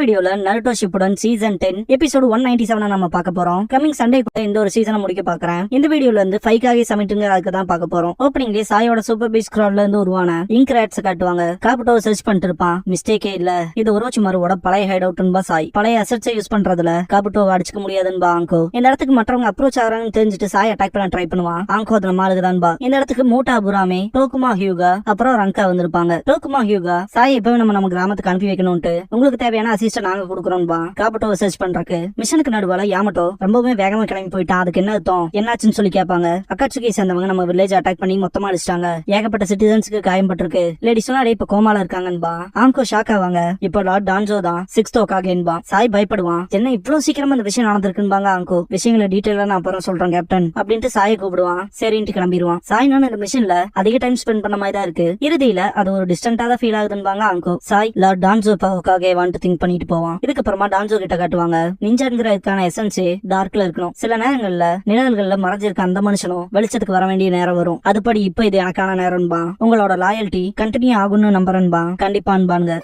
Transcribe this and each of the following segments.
வீடியோல Naruto Shippuden season 10 episode 197 நம்ம பார்க்க போறோம். கமிங் சண்டே கூட இந்த ஒரு சீசனை முடிக்க பாக்குறேன். இந்த வீடியோல இருந்து ஃபைக்காகி சமிட்டுங்க அதுக்கு தான் பார்க்க போறோம். ஓப்பனிங்லயே சாயோட சூப்பர் பீச் கிரவுட்ல இருந்து உருவான இங்க் ரேட்ஸ் காட்டுவாங்க. காபுட்டோ சர்ச் பண்ணிட்டு இருப்பான். மிஸ்டேக்கே இல்ல, இது ஒரோச்சிமாருவோட பழைய ஹைட் அவுட்னு சாய் பழைய அசெட்ஸை யூஸ் பண்றதுல காபுட்டோவை அடிச்சுக்க முடியாதுன்னு ஆங்கோ. இந்த இடத்துக்கு மற்றவங்க அப்ரோச் ஆகிறாங்கன்னு தெரிஞ்சுட்டு சாய் அட்டாக் பண்ண ட்ரை பண்ணுவான். ஆங்கோ அது நம்ம ஆளுதான் பா. இந்த இடத்துக்கு மூட்டா புராமே, டோக்குமா ஹியூகா அப்புறம் ரங்கா வந்திருப்பாங்க. டோக்குமா ஹியூகா சாய் எப்பவும் நம்ம கிராமத்துக்கு அனுப்பி வைக்கணும்ட்டு உங்களுக்கு தேவையான அசிஸ்டன்ட் நாங்க கொடுக்குறோம் பா. காபுட்டோவை சர்ச் பண்றதுக்கு மிஷனுக்கு நடுவால யாமட்டோ ரொம்பவே வேகமா கிளம்பி போயிட்டான். அதுக்கு என்ன அர்த்தம், என்னாச்சுன்னு சொல்லி கேட்பாங்க. அக்காட்சுகி சேர்ந்தவங்க நம்ம வில்லேஜ் அட்டாக் பண்ணி மொத்தமா அடிச்சிட்டாங்க. ஏகப்பட்ட சிட்டிசன்ஸ்க்கு காயம்பட்டிருக்கு. லேடி சொன்னாடே இப்ப கோமால இருக்காங்கன்பா. ஆங்கோ ஷாக் ஆவாங்க. இப்போ லார்ட் டான்ஜோ தான் 6th ஹோகாகேன்பா. சாய் பயப்படுவான். என்ன இவ்வளவு சீக்கிரமா இந்த விஷயம் நடந்திருக்குன்பாங்க. ஆங்கோ விஷயங்களை டீடைலா நான் அப்புறம் சொல்றேன் கேப்டன் அப்படின்ட்டு சாயை கூப்பிடுவான். சரின்ட்டு கிளம்பிடுவான். சாய் நான் இந்த மிஷன்ல அதிக டைம் ஸ்பெண்ட் பண்ண மாதிரி தான் இருக்கு. இறுதியில அது ஒரு டிஸ்டன்டா தான் ஃபீல் ஆகுதுன்பாங்க ஆங்கோ. Sai lord Danzo Hokage want think பண்ணிட்டு போவான். இதுக்கப்புறமா டான்ஜோ கிட்ட காட்டுவாங்க. நிஞ்சாங்கிறதுக்கான எசன்ஸே டார்க்ல இருக்கணும். சில நேரங்கள்ல நிழல்கள்ல மறைஞ்சிருக்க அந்த மனுஷனும் வெளிச்சத்துக்கு வர வேண்டிய நேரம் வரும். அதுபடி இப்ப இது எனக்கான நேரம்பா. உங்களோட லாயல்டி கண்டினியூ ஆகும்னு நம்புறேன்பா. கண்டிப்பான்பாங்க.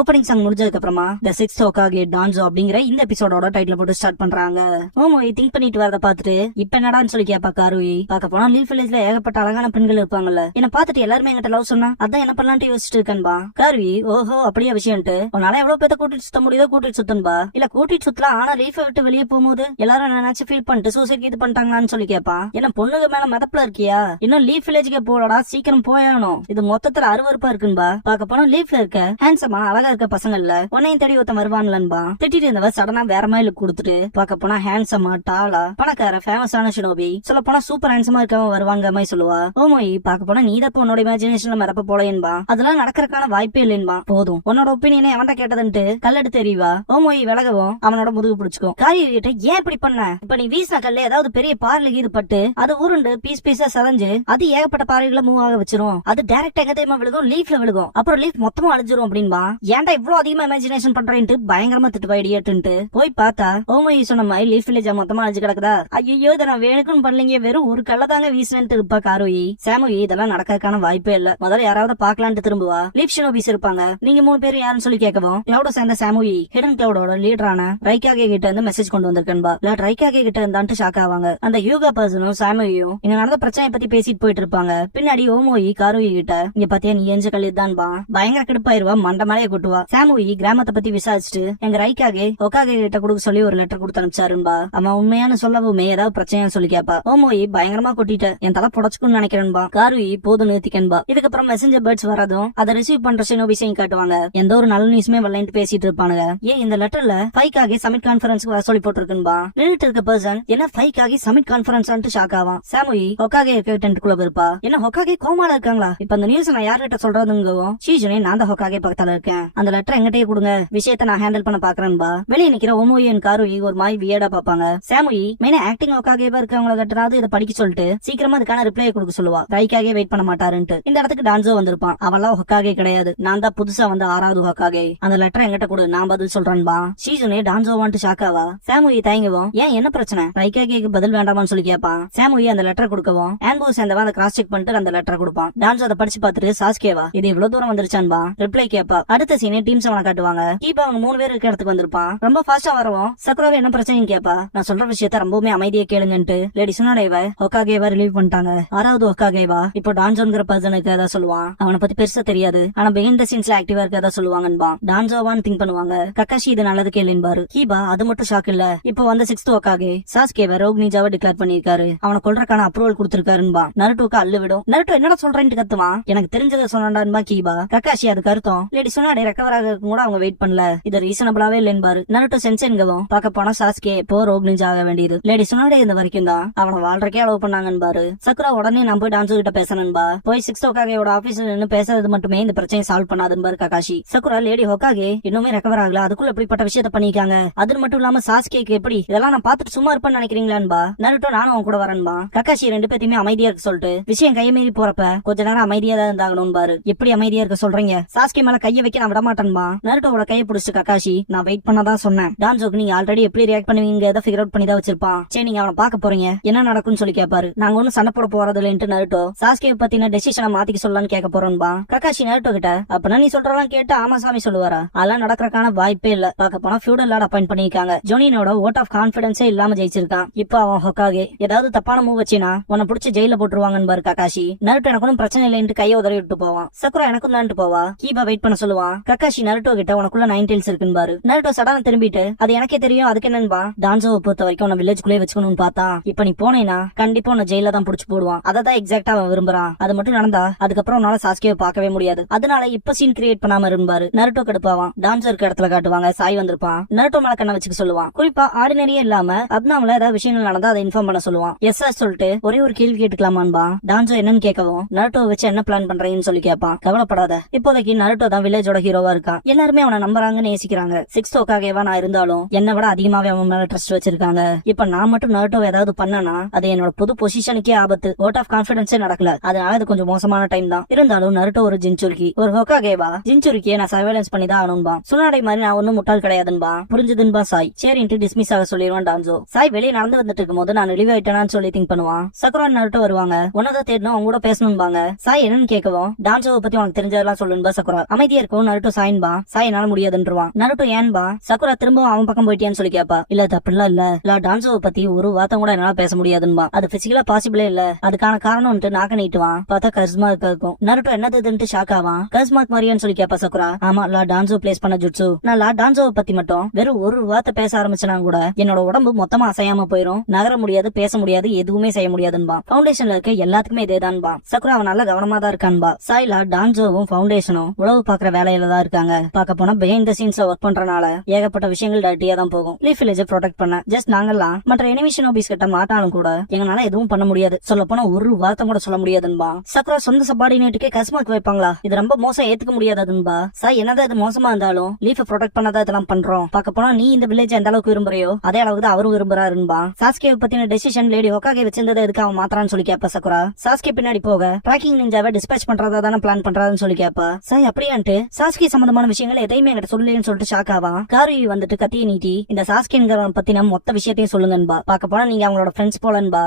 ஓப்பனிங் சாங் முடிஞ்சதுக்கு அப்புறமா தி 6th ஹோகாகே டான்ஜோ அப்படிங்கிற இந்த எபிசோடோட டைட்டில் போட்டு ஸ்டார்ட் பண்றாங்க. ஓமோய் திங்க் பண்ணிட்டு வரத பாத்துட்டு இப்ப என்னடான்னு சொல்லி கேப்பா காருயி. பார்க்க போனா லீஃப் வில்லேஜ்ல ஏகப்பட்ட அழகான பெண்கள் இருப்பாங்கல்ல, என்ன பாத்துட்டு எல்லாருமே என்கிட்ட லவ் சொன்னா அதான் என்ன பண்ணலான்ட்டு யோசிச்சுட்டு இருக்கேன்பா. காருயி ஓஹோ அப்படியே விஷயம்ட்டு உன்னால எவ்வளவு பேத்த கூட்டிட்டு சுத்த முடியுதோ கூட்டிட்டு சுத்தன்பா. இல்ல கூட்டிட்டு சுத்தலாம், ஆனா லீஃபை விட்டு வெளியே போகும்போது எல்லாரும் நினைச்சு ஃபீல் பண்ணிட்டு சூசைட் இது பண்ணிட்டாங்களான்னு சொல்லி கேப்பான். என்ன பொண்ணுங்க மேல மதப்புல இருக்கியா, இன்னும் லீஃப் வில்லேஜ்க்கு போடா, சீக்கிரம் போயாகணும். இது மொத்தத்துல அருவருப்பா இருக்குன்பா. பார்க்க போனா லீஃப்ல இருக்க ஹேண்ட்ஸமா அழகா இருக்க பசங்கள்ல உன்னையும் தேடி ஒருத்தன் வருவான்லன்பா. திட்டிட்டு இருந்தவ சடனா வேற மாதிரி கொடுத்துட்டு பார்க்க போனா ஹேண்ட்ஸமா டாலா பணக்கார ஃபேமஸான ஷினோபி சொல்ல போனா சூப்பர் ஹேண்ட்ஸமா இருக்கவன் வருவாங்க மாதிரி சொல்லுவா. ஓமோய் பார்க்க போனா நீதான் உன்னோட இமேஜினேஷன்ல மறப்ப போலேன்பா. அதெல்லாம் நடக்கிறதுக்கான வாய்ப்பே இல்லைன்பா. போதும் உன்னோட ஒப்பீனியனை அவன்கிட்ட கேட்டதுன்ட்டு கல்லெடுத்து தெரியவா. ஓமோய் விலகவும் அவனோட முதுகு பிடிச்சுக்கும். காரிகிட்ட ஏன் இப்படி பண்ண, இப்ப நீ வீசின கல்ல ஏதாவது பெரிய பாறையில ஈடுபட்டு அது உருண்டு பீஸ் பீஸா சதஞ்சு அது ஏகப்பட்ட பாறைகளை மூவ் ஆக வச்சிரும். அது டைரக்ட் எங்க தெரியுமா விழுகும், லீஃப்ல விழுகும். அப்புறம் லீஃப் மொத்தமா அழிஞ்சிரும் அப்படின்பா. ஏன்டா இவ்வளவு அதிகமா இமேஜினேஷன் பண்றேன்ட்டு பயங்கரமா திட்டுவாயிடியட்டு போய் பார்த்தா ஓமோய் சொன்ன மாதிரி லீஃப் வில்லேஜ் மொத்தமா அழிஞ்சு கிடக்குதா. ஐயோ இதை நான் வேணுக்குன்னு பண்ணலீங்க, வெறும் ஒரு கல்ல தாங்க வீசினு இருப்பா காரோயி. சாமோயி இதெல்லாம் நடக்கிறதுக்கான வாய்ப்பே இல்ல, முதல்ல யாராவது பாக்கலான்ட்டு திரும்புவா. லீஃப் ஷினோபிஸ் இருப்பாங்க. நீங்க 3 பேரும் யாருன்னு சொல்லி கேட்கவும் கிளவுட சேர்ந்த சாமோயி ஹிடன் கிளவுடோட லீடரான ரைக்காகே கிட்ட இருந்து மெசேஜ் கொண்டு வந்திருக்கேன்பா. லார்ட் ரைக்காகே கிட்ட இருந்தான்ட்டு ஷாக் ஆவாங்க. அந்த யூகா பர்சனும் சாமோயும் இங்க நடந்த பிரச்சனையை பத்தி பேசிட்டு போயிட்டு இருப்பாங்க. பின்னாடி ஓமோயி காரோயி கிட்ட இங்க பாத்தியா நீ எஞ்ச கல்லிதான்பா. பயங்கர கடுப்பாயிருவா, மண்ட மலையை கொட்டுவா. சாமோயி கிராமத்தை பத்தி விசாரிச்சுட்டு எங்க ரைக்காகே ஹோகாகே கிட்ட கொடுக்க சொல்லி ஒரு லெட்டர் கொடுத்து அனுப்பிச்சாருன்பா. அவன் உண்மையான சொல்லவுமே ஏதாவது பிரச்சனைன்னு சொல்லி கேப்பா. ஓமோயி பயங்கரமா கொட்டிட்ட, என் தலை புடச்சுக்குன்னு நினைக்கிறேன்பா. காருயி போதும் நிறுத்திக்கன்பா. இதுக்கப்புறம் மெசஞ்சர் பேர்ட்ஸ் வரதும் அதை ரிசீவ் பண்ற ஷினோபிஸையும் காட்டுவாங்க. எந்த ஒரு நல்ல நியூஸ்மே வரலன்ட்டு பேசிட்டு இருப்பானுங்க. ஏன் இந்த லெட்டர்ல ஃபைக்காகே சமிட் கான்ஃபரன்ஸ்க்கு வர சொல்லி போட்டிருக்குன்பா. நின்னுட்டு இருக்க பர்சன் என்ன ஃபைக்காகே சமிட் கான்ஃபரன்ஸ் ஷாக் ஆவான். சாமுயி ஹோகாகே டென்ட்குள்ள இருப்பா. என்ன ஹோகாகே கோமால இருக்காங்களா, இப்ப அந்த நியூஸ் நான் யார்கிட்ட சொல்றதுங்கவும் ஷீஜுனே நான் தான் ஹோகாகே பக்கத்துல இருக்கேன், அந்த லெட்டர் எங்கிட்டே கொடுங்க, விஷயத்தை நான் ஹேண்டில் பண்ண பாக்குறேன்பா. வெளியே நிக்கிற ஓமோயி அண்ட் காருயி ஒரு மாதிரி வியர்டா பாப்பாங்க. சாமுயி மெயினா ஆக்டிங் ஹோகாகேவா இருக்கவங்கள கட்டுறாது இதை படிக்க சொல்லிட்டு சீக்கிரமா அதுக்கான ரிப்ளை கொடுக்க சொல்லுவா. ரைக்காகே வெயிட் பண்ண மாட்டாருன்ட்டு. இந்த இடத்துக்கு டான்ஜோ வந்திருப்பான். அவெல்லாம் ஹோகாகே கிடையாது, நான் தான் புதுசா வந்து 6வது ஹோகாகே. அந்த லெட்டர் எங்கிட்ட கொடு, நான் பதில் சொல்றேன்பா. ஷீஜுனே டான்ஜோ வான்ட்டு ஷாக்காவா. சாமுயி தயங்கவும் ஏன் என்ன பிரச்சனை, ரைக்காகேக்கு பதில் வேண்டாமான்னு சொல்லி கேட்பான். சாமுயி அந்த லெட்டர் கொடுக்கவும் ஆன்போ சேர்ந்தவன் அதை கிராஸ் செக் பண்ணிட்டு அந்த லெட்டர் கொடுப்பான். டான்ஜோ அதை படிச்சு பார்த்துட்டு சாஸ்கேவா இது இவ்வளவு தூரம் வந்துருச்சான்பா ரிப்ளை கேப்பா. அடுத்த சீனே டீம்ஸ் அவனை காட்டுவாங்க. கீப்பா அவங்க 3 பேர் இருக்க இடத்துக்கு வந்திருப்பான். ரொம்ப ஃபாஸ்டா வரவும் சக்குராவே என்ன பிரச்சனைன்னு கேப்பா. நான் சொல்ற விஷயத்த ரொம்பவுமே அமைதியா கேளுங்கன்ட்டு லேடி சுனாடேவ ஹோகாகேவா ரிலீவ் பண்ணிட்டாங்க. 6வது ஹோகாகேவா இப்போ டான்ஜோங்கிற பர்சனுக்கு அதான் சொல்லுவான். அவனை பத்தி பெருசா தெரியாது, ஆனா பிஹைண்ட் தி சீன்ஸ்ல ஆக்டிவா இருக்கதா சொல்லுவாங்கன்பா. டான்ஜோவான்னு திங்க் பண்ணுவாங்க. கக்காஷி இது நல்லது கேளுன்பாரு. கீபா அது மட்டும் ஷாக் இல்ல, இப்போ வந்த 6th ஹோகாகே சாஸ்கேவ ரோக் நிஞ்சாவா டிக்ளேர் பண்ணிருக்காரு. அவனை கொல்றக்கான அப்ரூவல் கொடுத்திருக்காருன்பா. நருட்டோக்கு அள்ளு விடும். நருட்டோ என்னடா சொல்றேன்ட்டு கத்துவான். எனக்கு தெரிஞ்சதை சொன்னான்டா கீபா. கக்காஷி அதுக்கு அர்த்தம் லேடி சுனாடே ரெக்கவர் ஆகிறதுக்கு கூட அவங்க வெயிட் பண்ணல. இது ரீசனபிளாவே இல்லைன்னு நருட்டோ சென்சென்கவும் பார்க்க போனா சாஸ்கே எப்போ ரோக் நிஞ்சா ஆக வேண்டியது. லேடி சுனாடே இந்த வரைக்கும் தான் அவனை வாழ்றக்கே அலோவ் பண்ணாங்கன்னு சக்குரா உடனே நான் போய் டான்சோ கிட்ட பேசணும்பா. போய் 6 ஹோகாகேயோட ஆபீஸ்ல நின்னு பேசுறது மட்டுமே இந்த பிரச்சனையை சால்வ் பண்ணாதுன்னு ககாஷி. சக்குரா லேடி ஹோகாகே இன்னுமே ரெக்கவர் ஆகல, அதுக்குள்ள எப்படிப்பட்ட விஷயத்த பண்ணிருக்காங்க. அது மட்டும் இல்லாம சாஸ்கேக்கு எப்படி இதெல்லாம் நான் பாத்துட்டு சும்மா இருப்பேன்னு நினைக்கிறீங்களான்பா. நருட்டோ நானும் அவன் கூட வரேன்பா. ககாஷி ரெண்டு பேத்தையுமே அமைதியா இருக்க சொல்லிட்டு விஷயம் கையை மீறி போறப்ப கொஞ்ச நேரம் அமைதியா தான் இருந்தாகணும் பாரு. எப்படி அமைதியா இருக்க சொல்றீங்க? சாஸ்கே மேல கையை வைக்க நான் விட மாட்டேன்பா. நருட்டோட கையை பிடிச்சிட்டு ககாஷி நான் வெயிட் பண்ணதான் சொன்னேன். டான்சோக்கு நீங்க ஆல்ரெடி எப்படி ரியாக்ட் பண்ணுவீங்க எதை ஃபிகர் அவுட் பண்ணி தான் வச்சிருப்பான். சரி நீங்க அவனை பாக்க போறீங்க, என்ன நடக்கும்னு சொல்லி கேட்பாரு. நாங்க ஒன்னும் சண்டை போட போறது இல்லைன்ட்டு நருட்டோ சாஸ்கே பத்தின டெசிஷனை மாத்திக்க சொல்லலாம்னு கேட்க போறோம்பா. ககாஷி நருட்டோ கிட்ட அப்பனா நீ சொல்றலாம் கேட்டு ஆமா சாமி சொல்லுவாரா? அதெல்லாம் நடக்கிறக்கான வாய்ப்பே இல்ல. பாக்க போனா ஃபியூடல் லார்ட் அப்பாயிண்ட் பண்ணிருக்காங்க. ஜோனினோட ஓட் ஆஃப் கான்பிடன்ஸே இல்லாம ஜெயிச்சிருக்கான். இப்போ அவன் ஹோகாகே ஏதாவது தப்பான மூவ் வச்சினா உன்னை புடிச்சு ஜெயில போட்டுருவாங்கன்னு பாரு ககாஷி. நருட்டோ எனக்கு ஒன்னும் பிரச்சனை இல்லைன்ட்டு கையை உதறி விட்டு போவான். சக்குரா எனக்கும் தான் போவா. கீபா வெயிட் பண்ண சொல்லுவான். ககாஷி நருட்டோ கிட்ட உனக்குள்ள 9 டெயில்ஸ் இருக்குன்னு பாரு. நருட்டோ சடான திரும்பிட்டு அது எனக்கே தெரியும் அதுக்கு என்னன்பா. டான்சோவை பொறுத்த வரைக்கும் உன்னை வில்லேஜ்குள்ளே வச்சுக்கணும்னு பார்த்தா இப்ப நீ போனேனா கண்டிப்பா உன்னை ஜெயில தான் புடிச்சு போடுவான். அதான் எக்ஸாக்டா அவன் விரும்புறான். அது மட்டும் நடந்தா அதுக்கப்புறம் உன்னால சாஸ்கேவை பார்க்கவே முடியாது. அதனால இப்ப சீன் கிரியேட் பண்ணாம இருப்பாரு. நருட்டோ கடுப்பாவான். டான்சோ இருக்க இடத்துல காட்டுவாங்க. சாய் வந்திருப்பான். நருட்டோ மேல கண்ண வச்சுக்க சொல்லுவான். குறிப்பா ஆர்டினரியே இல்லாம அப்னாமல ஏதாவது விஷயங்கள் நடந்தா அதை இன்ஃபார்ம் பண்ண சொல்லுவான். எஸ் சொல்லிட்டு ஒரே ஒரு கேள்வி கேட்டுக்கலாமான்பா. டான்சோ என்னன்னு கேட்கவும் நருட்டோ வச்சு என்ன பிளான் பண்றீங்கன்னு சொல்லி கேட்பான். கவலைப்படாத, இப்போதைக்கு நருட்டோ தான் வில்லேஜோட ஹீரோவா இருக்கான். எல்லாருமே அவனை நம்புறாங்க நேசிக்கிறாங்க. 6 ஹோகாகேவா நான் இருந்தாலும் என்னை விட அதிகமாவே அவன் மேல ட்ரஸ்ட் வச்சிருக்காங்க. இப்ப நான் மட்டும் நருட்டோ ஏதாவது பண்ணனா அது என்னோட புது பொசிஷனுக்கே ஆபத்து. ஓட் ஆஃப் கான்பிடன்ஸே நடக்கல. அதனால அது கொஞ்சம் மோசமான டைம் தான். இருந்தாலும் நருட்டோ ஒரு ஜின்சுருக்கி, ஒரு ஹோகாகேவா ஜின்சுருக்கியை நான் சர்வேலன்ஸ் பண்ணி தான் ஆகணும்பா. சுனாடை மாதிரி நான் ஒன்னும் முட்டாள் கிடையாதுன்பா. புரிஞ்சதுன்பா சாய். சரின்ட்டு டிஸ்மிஸ் ஆக சொல்லிடுவான் டான்சோ. சாய் வெளியே நடந்து வந்துட்டு இருக்கும் போது நான் ரிலீவ் ஆயிட்டேனான்னு சொல்லி திங்க் பண்ணுவான். சக்குரா நருட்டோ வருவாங்க. உன்னதான் தேடணும் அவங்க கூட பேசணும்பாங்க. சாய் என்னன்னு கேட்கவும் டான்சோவை பத்தி உனக்கு தெரிஞ்சதெல்லாம் சொல்லுன்பா. சக்குரா அமைதியா இருக்கும். நருட்டோ சாயின்பா. சாய் என்னால முடியாதுன்றான். நருட்டோ ஏன்பா. சக்குரா திரும்பவும் அவன் பக்கம் போயிட்டியான்னு சொல்லி கேப்பா. இல்ல தப்புலாம் இல்ல டான்சோவை பத்தி ஒரு வார்த்தை கூட என்னால பேச முடியாதுன்பா. அது பிசிக்கலா பாசிபிளே இல்ல. அதுக்கான காரணம்ட்டு நாக்க நீட்டுவான். பார்த்தா கஸ்மா இருக்கும். நருட்டோ என்னதுன்ட்டு ஷாக் ஆவான். கஸ்மாக் மாதிரியான்னு சொல்லி கேப்பா சக்குரா. ஆமா டான்சோ பிளேஸ் பண்ண ஜுட்சு. நான் டான்சோவை பத்தி மட்டும் வெறும் ஒரு வார்த்தை பேச ஆரம்பிச்சனா கூட என்னோட உடம்பு மொத்தமா அசையாம போயிரும். நகர முடியாது, பேச முடியாது, எதுவுமே செய்ய முடியாதுன்பா. பவுண்டேஷன்ல இருக்க எல்லாத்துக்குமே இதேதான்பா. சக்குரா அவன் நல்ல கவனமா தான் இருக்கான்பா. சாய்லா டான்சோவும் பவுண்டேஷனும் உழவு பாக்குற வேலையில தான் இருக்காங்க. பாக்க போனா பிஹைண்ட் த சீன்ஸ்ல ஒர்க் பண்றனால ஏகப்பட்ட விஷயங்கள் டர்ட்டியா தான் போகும். லீஃப் வில்லேஜ் ப்ரொடெக்ட் பண்ண ஜஸ்ட் நாங்கெல்லாம் மற்ற எனிமேஷன் ஆபீஸ் கிட்ட மாட்டாலும் கூட எங்களால எதுவும் பண்ண முடியாது. சொல்ல போனா ஒரு வார்த்தை கூட சொல்ல முடியாதுன்பா. சக்குரா சொந்த சப்பார்டினேட்டுக்கே கஸ்மாக்கு வைப்பாங்களா? இது ரொம்ப மோசம், ஏத்துக்க முடியாதுன்பா. சாய் என்னதான் இது மோசமா இருந்தாலும் லீஃப் ப்ரொடெக்ட் பண்ணதான் இதெல்லாம் பண்றோம். பாக்க போனா நீ இந்த வில்லேஜ் எந்த அளவுக்கு விரும்புறியோ அதே அளவுக்கு தான் அவரும் விரும்புறாருன்பா. சாஸ்கே பத்தின டெசிஷன் லேடி ஹோகாகே வச்சிருந்ததை எதுக்கு அவன் மாத்திரான்னு சொல்லி கேப்பா சக்குரா. சாஸ்கே பின்னாடி போக ட்ராக்கிங் நிஞ்சாவை டிஸ்பேச் பண்றதா தானே பிளான் பண்றாருன்னு சொல்லி கேப்பா. சாய் அப்படியான்ட்டு சாஸ்கே சம்பந்தமான விஷயங்கள் எதையுமே என்கிட்ட சொல்லுன்னு சொல்லிட்டு ஷாக் ஆவான். காரி வந்துட்டு கத்தியை நீட்டி இந்த சாஸ்கேங்கிறவன் பத்தின மொத்த விஷயத்தையும் சொல்லுங்கன்பா. பாக்க போனா நீங்க அவங்களோட ஃப்ரெண்ட்ஸ் போலன்பா.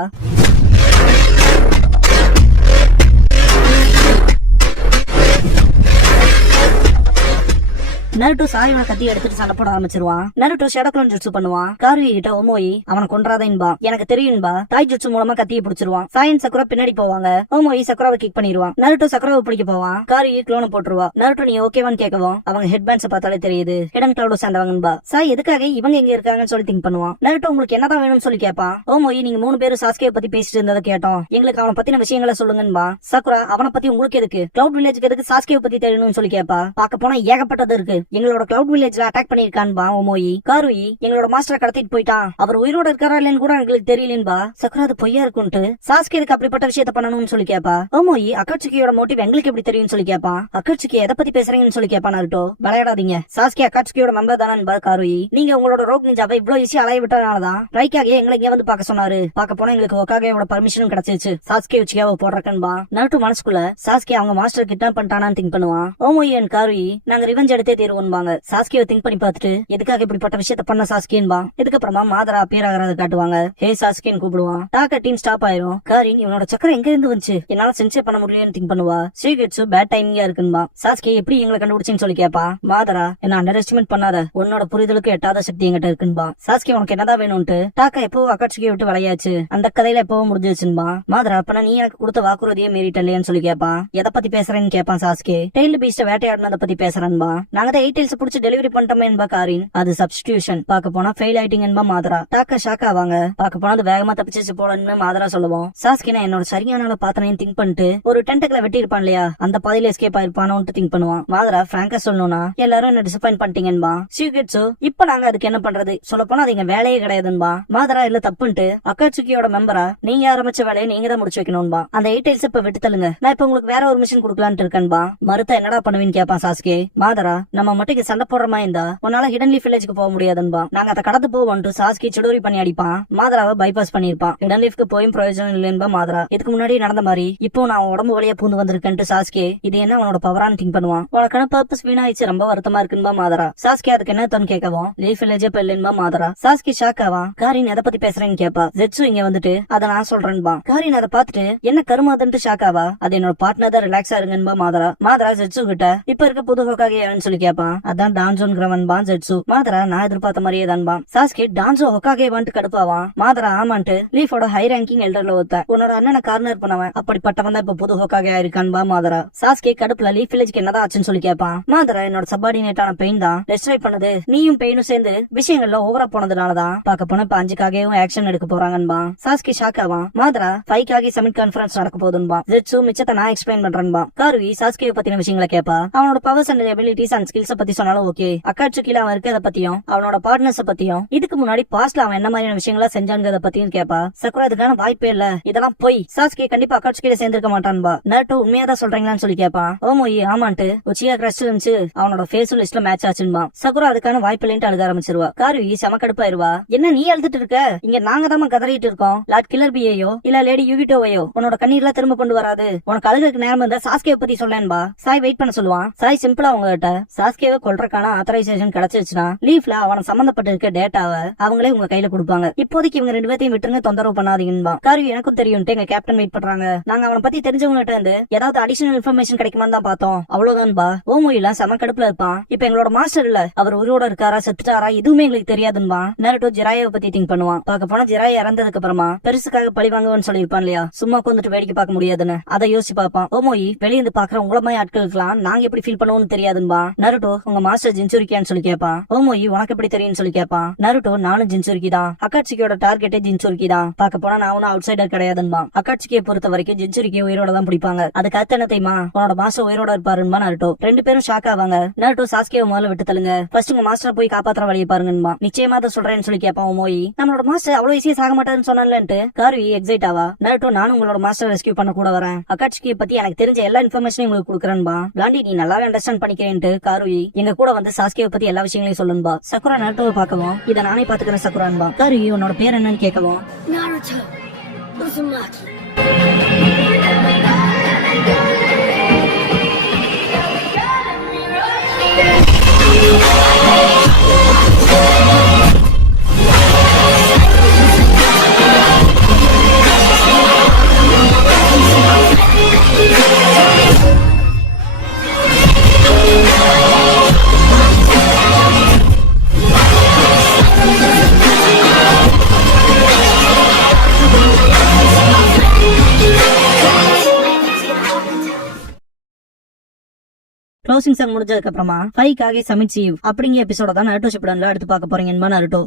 நருட்டோ சாயோட கத்தி எடுத்துட்டு சண்டை போட ஆரம்பிச்சிருவான். நருட்டோ ஷேடோக்ளோன் ஜுட்சு பண்ணுவான். காருவி கிட்ட ஓமோயி அவனை கொன்றாதேன்பா. எனக்கு தெரியும்பா. தாய் ஜுட்சு மூலமா கத்தியை பிடிச்சிருவான். சாயன் சக்குரா பின்னாடி போவாங்க. ஓமோயி சக்குராவை கிக் பண்ணிடுவான். நருட்டோ சக்குராவை பிடிக்க போவான். காருவி க்ளோனை போட்டுருவா. நருட்டோ நீ ஓகேவான்னு கேட்கவும் அவங்க ஹெட் பேண்ட்ஸ் பார்த்தாலே தெரியுது ஹிடன் கிளவுட சேர்ந்தவங்கன்பா. சாய் எதுக்காக இவங்க எங்க இருக்காங்கன்னு சொல்லி திங்க் பண்ணுவான். நருட்டோ உங்களுக்கு என்னதான் வேணும்னு சொல்லி கேட்பான். ஓமோயி நீங்க 3 பேரும் சாஸ்கே பத்தி பேசிட்டு இருந்ததை கேட்டோம். எங்களுக்கு அவனை பத்தின விஷயங்களை சொல்லுங்கன்பா. சக்குரா அவனை பத்தி உங்களுக்கு எதுக்கு? கிளவுட் வில்லேஜ்க்கு எதுக்கு சாஸ்கே பத்தி தெரியணும்னு சொல்லி கேட்பா. பாக்க போனா ஏகப்பட்டது இருக்கு. எங்களோட கிளவுட் வில்லேஜ்ல அட்டாக் பண்ணிருக்கான்பா ஓமோயி. காருயி எங்களோட மாஸ்டரை கடத்திட்டு போயிட்டான். அவர் உயிரோட இருக்காரா இல்லன்னு கூட எங்களுக்கு தெரியலன்பா. சக்குரா அது பொய்யா இருக்கும்ட்டு சாஸ்கேக்கு அப்படிப்பட்ட விஷயத்த பண்ணணும்னு சொல்லி கேப்பா. ஓமோயி அக்காட்சுக்கியோட மோட்டிவ் எங்களுக்கு எப்படி தெரியும் சொல்லி கேப்பான். அக்காட்சுக்கி எதை பத்தி பேசுறீங்கன்னு சொல்லி கேப்பா. நருட்டோ விளையாடாதீங்க. சாஸ்கே அக்காட்சுக்கியோட மெம்பர் தானே காருயி. நீங்க உங்களோட ரோக் நிஞ்சாவை இவ்வளவு ஈஸியா அலைய விட்டனாலதான் ரைக்காக எங்களை இங்க வந்து பாக்க சொன்னாரு. பாக்க போனா எங்களுக்கு ஹோகாகேயோட பர்மிஷனும் கிடைச்சிருச்சு சாஸ்கே உச்சியாவை போடுறக்கன்பா. நருட்டோ மனசுக்குள்ள சாஸ்கே அவங்க மாஸ்டர் கிட்னாப் பண்ணிட்டானான்னு திங்க் பண்ணுவான். ஓமோயி அண்ட் காருயி நாங்க ரிவெஞ்ச் எடுத்தே தீருவோம்பாங்க. சாஸ்கேவை திங்க் பண்ணி பார்த்துட்டு எதுக்காக இப்படிப்பட்ட விஷயத்த பண்ண சாஸ்கேன்பா. இதுக்கப்புறமா மாதரா பேர் ஆகிறத காட்டுவாங்க. ஹே சாஸ்கேன்னு கூப்பிடுவான். டாக்க டீம் ஸ்டாப் ஆயிரும். காரின் இவனோட சக்கரம் எங்க இருந்து வந்துச்சு, என்னால சென்சே பண்ண முடியலன்னு திங்க் பண்ணுவா. சீக்ரெட்ஸ் பேட் டைமிங்கா இருக்குன்பா. சாஸ்கே எப்படி எங்களை கண்டுபிடிச்சுன்னு சொல்லி கேப்பா. மாதரா என்ன அண்டர் எஸ்டிமேட் பண்ணாத, உன்னோட புரிதலுக்கு எட்டாத சக்தி எங்கிட்ட இருக்குன்பா. சாஸ்கே உனக்கு என்னதான் வேணும்ட்டு டாக்கா எப்போ அக்காட்சிக்கே விட்டு விளையாச்சு, அந்த கதையில எப்பவும் முடிஞ்சிருச்சுன்பா. மாதரா அப்பனா நீ எனக்கு கொடுத்த வாக்குறுதியை மீறிட்டல்லையான்னு சொல்லி கேப்பான். எதை பத்தி பேசுறேன்னு கேப்பான் சாஸ்கே. டெய்ல் பீஸ்ட வேட்டையாடினதை பத்தி பேசுறேன்பா. நாங்க தான் டீடைல்ஸ் புடிச்சு டெலிவரி பண்ணிட்டோமே என்பா காரின். அது சப்ஸ்டிடியூஷன். பாக்க போனா ஃபெயில் ஆயிட்டிங் என்பா மாதரா. டாக்க ஷாக் ஆவாங்க. பாக்க போனா அது வேகமா தப்பிச்சு போலன்னு மாதரா சொல்லுவோம். சாஸ்கி நான் என்னோட சரியான பாத்தனையும் திங்க் பண்ணிட்டு ஒரு டென்டக்ல வெட்டி இருப்பான் இல்லையா, அந்த பாதையில எஸ்கேப் ஆயிருப்பானோன்னு திங்க் பண்ணுவான். மாதரா பிராங்கா சொல்லணும்னா எல்லாரும் என்ன டிசப்பாயிண்ட் பண்ணிட்டீங்கன்பா. ஷிகெட்சு இப்ப நாங்க அதுக்கு என்ன பண்றது, சொல்ல போனா அது எங்க வேலையே கிடையாதுன்பா. மாதரா இல்ல தப்புன்ட்டு அக்காட்சுக்கியோட மெம்பரா நீங்க ஆரம்பிச்ச வேலையை நீங்க தான் முடிச்சு வைக்கணும்பா. அந்த டீடைல்ஸ் இப்ப விட்டு தள்ளுங்க, நான் இப்ப உங்களுக்கு வேற ஒரு மிஷன் கொடுக்கலான்னு இருக்கேன்பா. மறுத்த என்னடா பண்ணுவீன்னு கேப்பான் சாஸ்கே. மாதரா நம்ம மட்டும் சண்டை போடுற மாதிரி இருந்தா உன்னால ஹிடன் லீஃப் வில்லேஜ்க்கு போக முடியாதுன்பா. நாங்க அதை கடந்து போவோம்ட்டு சாஸ்கி சுடோரி பண்ணி அடிப்பான். மாதராவை பைபாஸ் பண்ணிருப்பான். ஹிடன் லீஃப்க்கு போயும் பிரயோஜனம் இல்லைன்பா மாதரா. இதுக்கு முன்னாடி நடந்த மாதிரி இப்போ நான் உடம்பு வழியா பூந்து வந்திருக்கேன்ட்டு சாஸ்கே இது என்ன உன்னோட பவரான்னு திங்க் பண்ணுவான். உனக்கான பர்பஸ் வீணாயிச்சு, ரொம்ப வருத்தமா இருக்குன்பா மாதரா. சாஸ்கே அதுக்கு என்ன தோன்னு கேட்கவும் லீஃப் வில்லேஜே இப்ப இல்லைன்பா மாதரா. சாஸ்கி ஷாக் ஆவான். காரின் எதை பத்தி பேசுறேன்னு கேப்பா. ஜெட்சு இங்க வந்துட்டு அதை நான் சொல்றேன்பா. காரின் அதை பார்த்துட்டு என்ன கருமாதுன்ட்டு ஷாக் ஆவா. அது என்னோட பார்ட்னர் தான், ரிலாக்ஸா இருங்கன்பா மாதரா. மாதரா ஜெட்சு கிட்ட இப்ப இருக்க புது ஹோக்காகே யாருன்னு சொல்லி கேப்பான். அதான் டான்சோன்கிறவன்பா ஜெட்சு. மாதரா நான் எதிர்பார்த்த மாதிரியே தான்பா. சாஸ்கே டான்சோ ஹோக்காகே வந்துட்டு கடுப்பாவான். மாதரா ஆமான்ட்டு லீஃபோட ஹை ரேங்கிங் எல்டர்ல ஒருத்த உன்னோட அண்ணனை கார்னர் பண்ணவன் அப்படிப்பட்டவன் தான் இப்ப புது ஹோக்காகே இருக்கான்பா மாதரா. சாஸ்கே கடுப்புல லீஃப் வில்லேஜ்க்கு என்னதான் ஆச்சுன்னு சொல்லி கேப்பான். மாதரா என்னோட சப்பார்டினேட்டான பெயின் தான் டெஸ்ட்ராய் பண்ணது, நீயும் பெயினும் சேர்ந்து விஷயங்கள்ல ஓவரா போனதுனாலதான் பாக்க போன இப்ப 5க்காகவும் ஆக்ஷன் எடுக்க போறாங்கன்பா. சாஸ்கே ஷாக் ஆவான். மாதரா 5க்காக சமிட் கான்ஃபரன்ஸ் நடக்க போகுதுன்பா. ஜெட்சு மிச்சத்தை நான் எக்ஸ்பிளைன் பண்றேன்பா. காருவி சாஸ்கே பத்தின விஷயங்களை கேப்பா. அவனோட powers and abilities and skills பத்தி சொன்னாலும் ஓகே. அக்காட்சுக்கில அவன் இருக்கிறத பத்தியும் அவனோட பார்ட்னர்ஸ் பத்தியும் இதுக்கு முன்னாடி பாஸ்ட்ல அவன் என்ன மாதிரியான விஷயங்களா செஞ்சாங்கிறத பத்தியும் கேப்பா. சக்குரா அதுக்கான வாய்ப்பே இல்ல, இதெல்லாம் போய் சாஸ்கே கண்டிப்பா அக்காட்சுக்கில சேர்ந்திருக்க மாட்டான்பா. நருட்டோ உண்மையாதான் சொல்றீங்களான்னு சொல்லி கேப்பான். ஓமோயி ஆமான்ட்டு உச்சியா கிரஷ் இருந்துச்சு, அவனோட ஃபேஸ் லிஸ்ட்ல மேட்ச் ஆச்சுன்பா. சக்குரா அதுக்கான வாய்ப்பு இல்லைன்னு அழுக ஆரம்பிச்சிருவா. காருவி செம கடுப்பாயிருவா. என்ன நீ அழுதுட்டு இருக்க, இங்க நாங்க தான் கதறிட்டு இருக்கோம். லார்ட் கில்லர் பியையோ இல்ல லேடி யுகிட்டோவையோ உன்னோட கண்ணீர்லாம் திரும்ப கொண்டு வராது. உனக்கு அழுகுக்கு நேரம் இருந்தா சாஸ்கே பத்தி சொல்லேன்பா. சாய் வெயிட் பண்ண சொல்லுவான். சாய் சிம்பிளா உங்ககிட்ட சாஸ்கேவை கொல்றதுக்கான ஆத்தரைசேஷன் கிடைச்சிருச்சுன்னா லீஃப்ல அவன சம்பந்தப்பட்டு இருக்க டேட்டாவை அவங்களே உங்க கையில கொடுப்பாங்க. இப்போதைக்கு இவங்க 2 பேத்தையும் விட்டுருங்க, தொந்தரவு பண்ணாதீங்கன்பா. கார்வி எனக்கும் தெரியும், எங்க கேப்டன் வெயிட் பண்றாங்க. நாங்க அவனை பத்தி தெரிஞ்சவங்ககிட்ட இருந்து ஏதாவது அடிஷனல் இன்ஃபர்மேஷன் கிடைக்குமான்னு தான் பார்த்தோம், அவ்வளவுதான்பா. ஓமோயில செம கடுப்புல இருப்பான். இப்ப எங்களோட மாஸ்டர் இல்ல, அவர் உயிரோட இருக்காரா செத்துட்டாரா எதுவுமே எங்களுக்கு தெரியாதுன்பா. நருட்டோ ஜிராயை பத்தி திங்க் பண்ணுவான். பார்க்க போனா ஜிராய் இறந்ததுக்கு அப்புறமா பெருசுக்காக பழி வாங்குவான்னு சொல்லியிருப்பான் இல்லையா, சும்மா உட்காந்துட்டு வேடிக்கை பார்க்க முடியாதுன்னு அதை யோசிச்சு பார்ப்பான். ஓமோயி வெளியிருந்து பாக்குற உங்கள மாதிரி ஆட்களுக்கெல்லாம் நாங்க எப்படி ஃபீல் பண்ணுவோம்னு தெரியாதுன்பா. நருட்டோ உங்க மாஸ்டர் ஜின்சுரிக்கியான்னு சொல்லி கேட்பான். ஓமோயி உனக்கு எப்படி தெரியும்னு சொல்லி கேட்பான். நருட்டோ நானும் ஜின்சுரிக்கி தான், அக்காட்சிக்கியோட டார்கெட்டே ஜின்சுரிக்கி தான். பார்க்க போனா நான் ஒன்னும் அவுட் சைடர் கிடையாதுன்பா. அக்காட்சிக்கியை பொறுத்த வரைக்கும் ஜின்சுரிக்கியை உயிரோட தான் பிடிப்பாங்க. அதுக்கு அர்த்தம் என்ன தெரியுமா, உன்னோட மாஸ்டர் உயிரோட இருப்பாருன்பா நருட்டோ. 2 பேரும் ஷாக் ஆவாங்க. நருட்டோ சாஸ்கேவை முதல்ல விட்டு தள்ளுங்க, ஃபர்ஸ்ட் உங்க மாஸ்டர் போய் காப்பாத்துற வழியை பாருங்கன்பா. நிச்சயமா அதை சொல்றேன்னு சொல்லி கேட்பான். ஓமோயி நம்மளோட மாஸ்டர் அவ்வளவு ஈஸியா சாக மாட்டாருன்னு சொன்னான்ட்டு கார்வி எக்ஸைட் ஆவா. நருட்டோ நானும் உங்களோட மாஸ்டர் ரெஸ்கியூ பண்ண கூட வரேன், அக்காட்சிக்கியை பத்தி எனக்கு தெரிஞ்ச எல்லா இன்ஃபர்மேஷனையும் உங்களுக்கு கொடுக்குறேன்பா. பிளாண்டி நீ நல்லாவே அண்டர்ஸ்டாண்ட் பண்ணிக்கிறேன்ட்டு கார்வி எங்க கூட வந்து சாஸ்கேவை பத்தி எல்லா விஷயங்களையும் சொல்லுன்பா. சக்குரா நருட்டோவை பார்க்கவும் இதை நானே பாத்துக்கிறேன் சக்குரான்பா. கார்வி உன்னோட பேர் என்னன்னு கேட்கவும் Naruto Uzumaki. க்ளோசிங் சாங் முடிஞ்சதுக்கு அப்புறமா 5க்காக சமிட் சீவ் அப்படிங்கிற எபிசோட தான் நருட்டோ ஷிப்புடன்ல அடுத்து பார்க்க போறீங்க நருட்டோ.